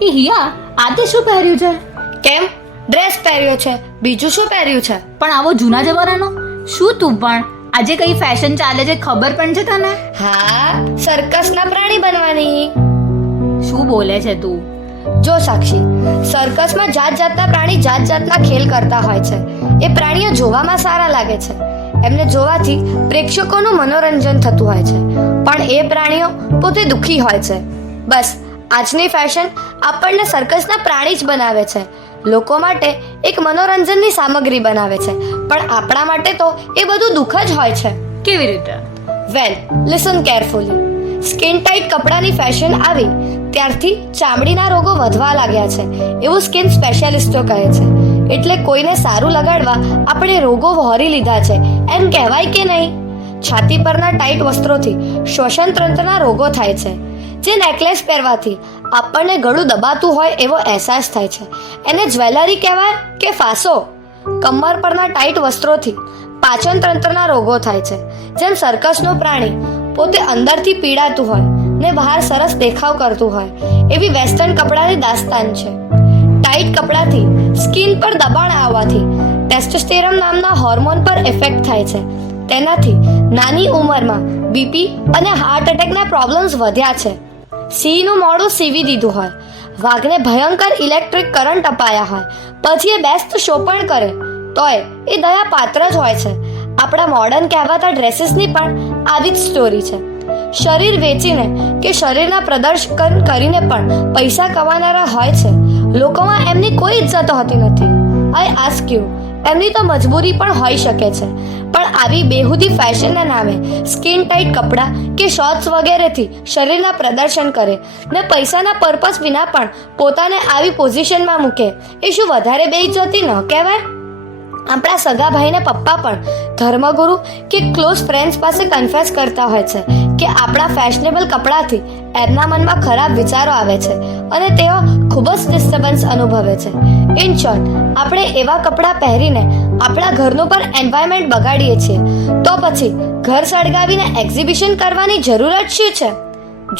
એ હિયા, આ તે શું પહેર્યું છે? કેમ? ડ્રેસ પહેર્યો છે, બીજું શું પહેર્યું છે? પણ આવો જૂના જમાનાનો શું? તું પણ આજે કઈ ફેશન ચાલે છે ખબર પણ છે તને? હા, સર્કસના પ્રાણી બનવાની. શું બોલે છે તું? જો સાક્ષી, સર્કસમાં જાત જાતના પ્રાણી જાત જાતના ખેલ કરતા હોય છે. એ પ્રાણીઓ જોવામાં સારા લાગે છે, એમને જોવાથી પ્રેક્ષકોનું મનોરંજન થતું હોય છે, પણ એ પ્રાણીઓ પોતે દુઃખી હોય છે. બસ આજની ફેશન આપણને સર્કસના પ્રાણી જ બનાવે છે, લોકો માટે એક મનોરંજનની સામગ્રી બનાવે છે, પણ આપણા માટે તો એ બધું દુઃખ જ હોય છે. કેવી રીતે? વેલ, લિસન કેરફુલી. સ્કિન ટાઈટ કપડાની ફેશન આવી ત્યારથી ચામડીના રોગો વધવા લાગ્યા છે, એવું સ્કિન સ્પેશિયાલિસ્ટો કહે છે. એટલે કોઈને સારું લગાડવા આપણે રોગો વહોરી લીધા છે એમ કહેવાય કે નહીં? છાતી પરના ટાઈટ વસ્ત્રોથી શ્વસન તંત્રના રોગો થાય છે. જે નેકલેસ પહેરવાથી આપણને ગળું દબાતું હોય એવો અહેસાસ થાય છે, એને જ્વેલરી કહેવાય કે ફાસો? કમર પરના ટાઈટ વસ્ત્રોથી પાચન તંત્રના રોગો થાય છે. જેમ સર્કસનું પ્રાણી પોતે અંદરથી પીડાતું હોય ને બહાર સરસ દેખાવ કરતું હોય, એવી વેસ્ટર્ન કપડાની દાસ્તાન છે. ટાઈટ કપડાથી સ્કિન પર દબાણ આવવાથી ટેસ્ટોસ્ટેરોન નામના હોર્મોન પર ઇફેક્ટ થાય છે. તેનાથી નાની ઉંમરમાં બીપી અને હાર્ટ એટેકના પ્રોબ્લેમ્સ વધ્યા છે. સિંહનું મોઢું સીવી દીધું હોય, વાઘને ભયંકર ઇલેક્ટ્રિક કરંટ અપાયા હોય, પછી એ બેસ્ટ શો પણ કરે તોય એ દયા પાત્ર જ હોય છે. આપણા મોડર્ન કહેવાતા ડ્રેસીસની પણ આવી જ સ્ટોરી છે. શરીર વેચીને કે શરીરના પ્રદર્શન કરીને પણ પૈસા કમાનારા હોય છે. લોકોમાં એમની કોઈ ઇજ્જત હોતી નથી. આઈ આસ્ક યુ, એમની તો મજબૂરી પણ હોઈ શકે છે, પણ આવી બેહુદી ફેશનના નામે સ્કિન ટાઈટ કપડાં કે શોર્ટ્સ વગેરેથી શરીરના પ્રદર્શન કરે ને પૈસાના પર્પસ વિના પણ પોતાને આવી પોઝિશનમાં મૂકે, એ શું વધારે બેઇજ્જતી ન કહેવાય? આપણા સગા ભાઈને પપ્પા પણ ધર્મગુરુ કે ક્લોઝ ફ્રેન્ડ્સ પાસે કન્ફેસ કરતા હોય છે કે આપણા ફેશનેબલ કપડાથી એમના મનમાં ખરાબ વિચારો આવે છે અને તેઓ ખૂબ જ ડિસ્ટર્બન્સ અનુભવે છે. ઇન શોર્ટ, આપણે એવા કપડાં પહેરીને આપણા ઘરનું પણ એન્વાયરમેન્ટ બગાડીએ છીએ, તો પછી ઘર સળગાવીને એક્ઝિબિશન કરવાની જરૂર જ શું છે?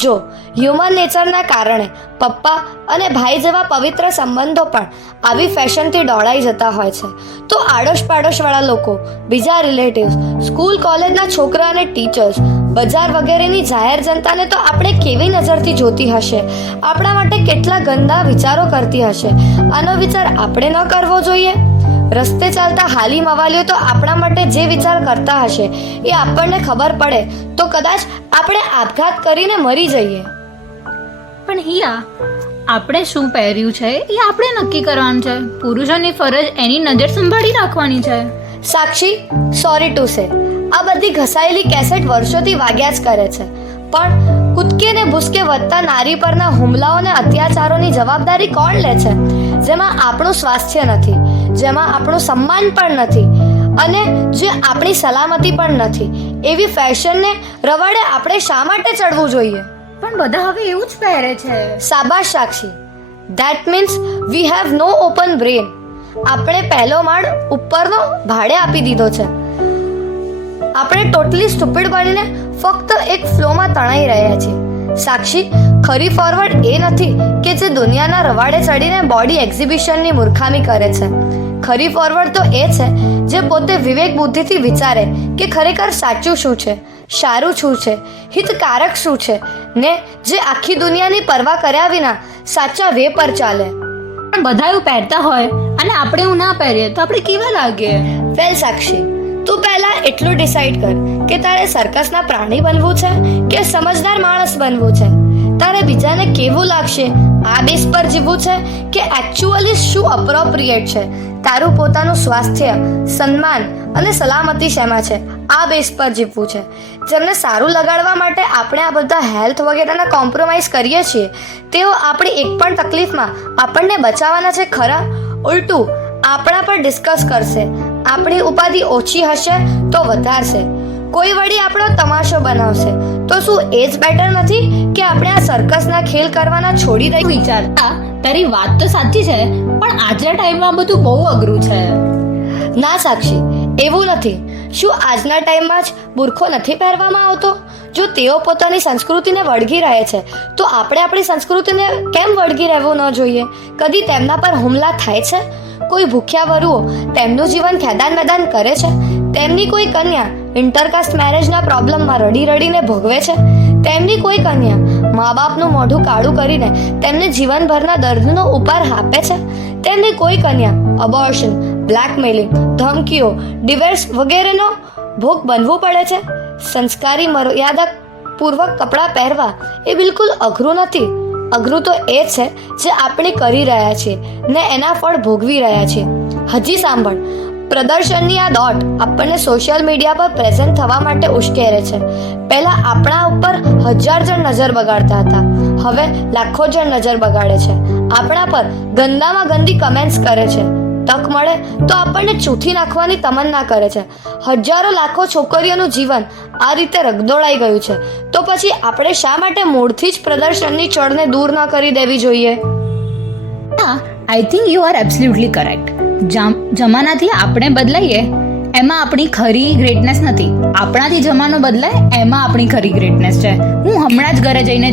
જો હ્યુમન નેચરના કારણે પપ્પા અને ભાઈ જેવા પવિત્ર સંબંધો પણ આવી ફેશનથી દોડાઈ જતા હોય છે, તો આડોશ પાડોશવાળા લોકો, બીજા રિલેટિવ્સ, સ્કૂલ કોલેજના છોકરા અને ટીચર્સ, બજાર વગેરેની જાહેર જનતાને તો આપણે કેવી નજરથી જોતી હશે, આપણા માટે કેટલા ગંદા વિચારો કરતી હશે. આનો વિચાર આપણે ન કરવો જોઈએ? રસ્તે ચાલતા હાલી મવાલીઓ તો આપણા માટે જે વિચાર કરતા હશે એ આપણને ખબર પડે તો કદાચ આપણે આપઘાત કરીને મરી જઈએ. પણ હિયા, આપણે શું પહેર્યું છે એ આપણે નક્કી કરવાનું છે. પુરુષોની ફરજ એની નજર સંભાળી રાખવાની છે. સાક્ષી, સોરી ટુ સે, આ બધી ઘસાયેલી કેસેટ વર્ષોથી વાગ્યા જ કરે છે, પણ કૂદકે ને ભૂસકે વધતા નારી પરના હુમલાઓ અને અત્યાચારોની જવાબદારી કોણ લે છે? જેમાં આપણું સ્વાસ્થ્ય નથી, જેમાં આપણું સન્માન પણ નથી અને જે આપણી સલામતી પણ નથી, એવી ફેશનને રવાડે આપણે શા માટે ચડવું જોઈએ? પણ બધા હવે એવું જ પહેરે છે. શાબાશ Sakshi, that means we have no open brain. આપણે પહેલો માળ ઉપરનો ભાડે આપી દીધો છે. આપણે ટોટલી સ્ટુપિડ બનીને ફક્ત એક ફ્લોમાં તણાઈ રહ્યા છીએ. સાક્ષી, ખરી ફોરવર્ડ એ નથી કે જે દુનિયાના રવાડે ચડીને બોડી એક્ઝિબિશનની મૂર્ખામી કરે છે. ખરી ફોરવર્ડ તો એ છે જે પોતે વિવેક બુદ્ધિથી વિચારે કે ખરેખર સાચું શું છે, સારું શું છે, હિતકારક શું છે, ને જે આખી દુનિયાની પરવા કર્યા વિના સાચા વે પર ચાલે. પણ બધા એવું પહેરતા હોય અને આપણે એવું ના પહેરીએ તો આપણે કેવા લાગીએ? વેલ સાક્ષી, તું પહેલા એટલું ડિસાઈડ કર કે તારે સર્કસના પ્રાણી બનવું છે કે સમજદાર માણસ બનવું છે. તારે બીજાને કેવું લાગશે આ બેસ પર જીવવું છે કે એકચ્યુઅલી શું અપ્રોપ્રિએટ છે? તારું પોતાનું સ્વાસ્થ્ય, સન્માન અને સલામતી શેમાં છે આ બેસ પર જીવવું છે. જેમને સારું લગાડવા માટે આપણે આ બધા હેલ્થ વગેરેના કોમ્પ્રોમાઇઝ કરીએ છીએ, તેઓ આપણી એક પણ તકલીફમાં આપણને બચાવવાના છે ખરા? ઉલટું આપણા પર ડિસ્કસ કરશે, આપણી ઉપાધિ ઓછી હશે તો વધારશે, કોઈ વળી આપણો તમાશો બનાવશે. તો શું એ જ બેટર નથી કે આપણે આ સર્કસના ખેલ કરવાના છોડી દઈએ? વિચારતા તારી વાત તો સાચી છે, પણ આજના ટાઈમમાં બધું બહુ અઘરું છે. ના સાક્ષી, એવું નથી. શું આજના ટાઈમમાં જ બુરખો નથી પહેરવામાં આવતો? જો તેઓ પોતાની સંસ્કૃતિને વળગી રહે છે તો આપણે આપણી સંસ્કૃતિને કેમ વળગી રહેવું ન જોઈએ? કદી તેમના પર હુમલા થાય છે? કોઈ ભૂખ્યા વરુઓ તેમનું જીવન ખેદાન મેદાન કરે છે? તેમની કોઈ કન્યા ઇન્ટરકાસ્ટ મેરેજના પ્રોબ્લેમમાં રડી રડીને ભોગવે છે? તેમની કોઈ કન્યા મા બાપનું મોઢું કાળું કરીને તેમને જીવનભરના દર્દનો ઉપાર આપે છે? તેમની કોઈ કન્યા અબોર્શન, બ્લેકમેલિંગ, ધમકીઓ, ડિવોર્સ વગેરેનો ભોગ બનવું પડે છે? સંસ્કારી મર્યાદાપૂર્વક કપડાં પહેરવા એ બિલકુલ અઘરું નથી. અઘરું તો એ છે જે આપણે કરી રહ્યા છીએ ને એના ફળ ભોગવી રહ્યા છીએ. હજી સાંભળ, પ્રદર્શનની આ દોટ આપણને સોશિયલ મીડિયા પર પ્રેઝન્ટ થવા માટે ઉશ્કેરે છે. પહેલા આપણા ઉપર 1000 જણ નજર બગાડતા હતા, હવે લાખો જણ નજર બગાડે છે. આપણા પર ગંદામાં ગંદી કમેન્ટ્સ કરે છે. તક મળે તો આપણને ચૂંથી નાખવાની તમન્ના કરે છે. હજારો લાખો છોકરીઓનું જીવન આ રીતે રગદોળાઈ ગયું છે. તો પછી આપણે શા માટે મૂળથી જ પ્રદર્શનની ચળને દૂર ન કરી દેવી જોઈએ? હા, I think you are absolutely correct. જમાનાથી આપણે બદલાઈએ એમાં આપણી ખરી ગ્રેટનેસ નથી. આપણાથી જમાનો બદલાય એમાં આપણી ખરી ગ્રેટનેસ છે. હું હમણાં જ ઘરે જઈને